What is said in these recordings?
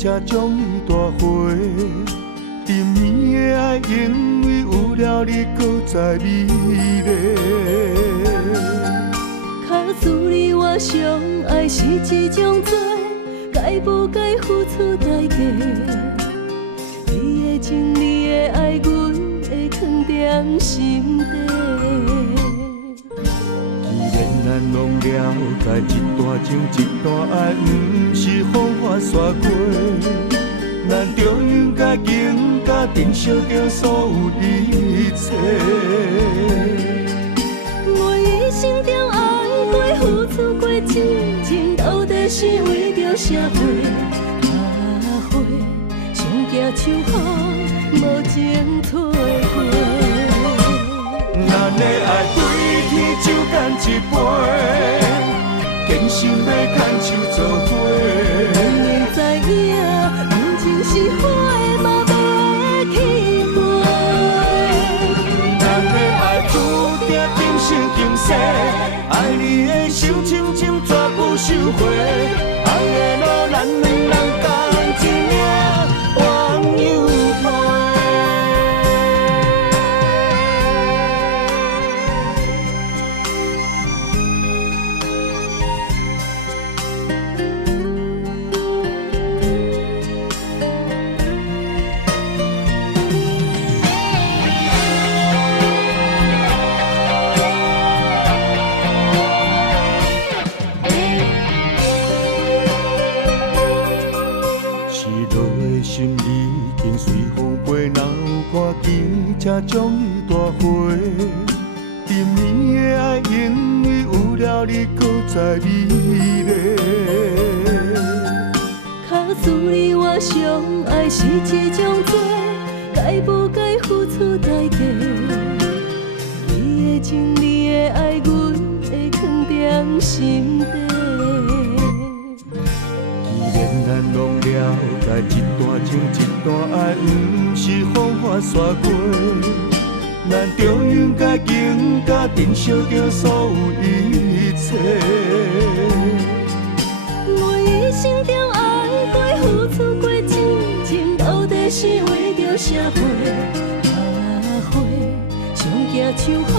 才将伊大花。甜蜜的爱，因为有了你，搁再美丽。卡思你我相爱是一种罪，该不该付出代价？你的情，你的爱，阮会藏在心底。既然咱拢了解，一段情一段爱，不是风花雪月。咱就应该更加珍惜着所有一切。我一生中爱过、付出过真情，到底是为着啥货？啊货，上惊秋风无情退过。咱的爱对天就干一杯，坚心要牵手做伙。明知影。是花嘛要去飞，咱的爱注定今生今世，爱你的手深深绝不收回，爱的路咱两人共一命，往有伴。心已经随风飞，哪有看见才将伊大花？甜蜜的爱，因为有了你，搁再美丽。卡思你我相爱是一种罪，该不该付出代价？你的情，你的爱，阮会藏在心底。咱拢了解，一段情一段爱，不是风花雪月。咱就应该更加珍惜着所有一切。我一生中爱过、付出过真情，到底是为着啥货？啊货，上惊秋风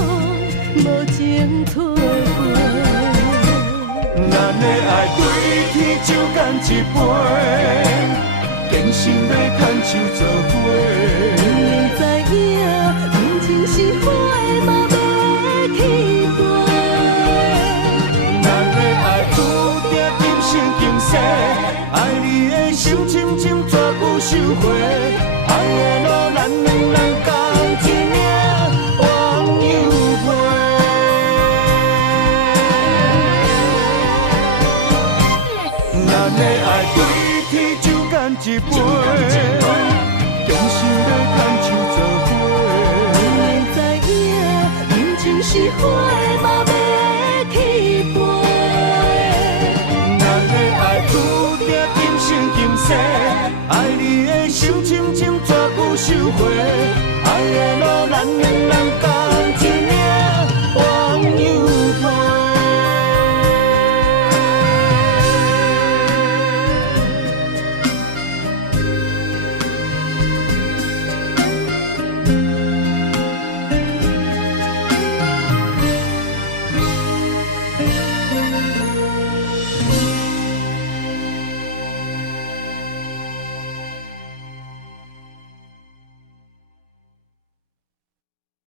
无情退过。咱的爱对天就干一杯，坚心要牵手做伙。明知影感情是花嘛要去飞，咱的爱注定今生今世，爱你的手深深绝不收回，爱的路咱两人共一命，往有伴。咱的爱对天就干一杯，坚心要牵手做伙。明知影感情是花嘛要去飞，咱的爱注定今生今世，爱你的手深深绝不收回，爱的路咱两人共一命，往有。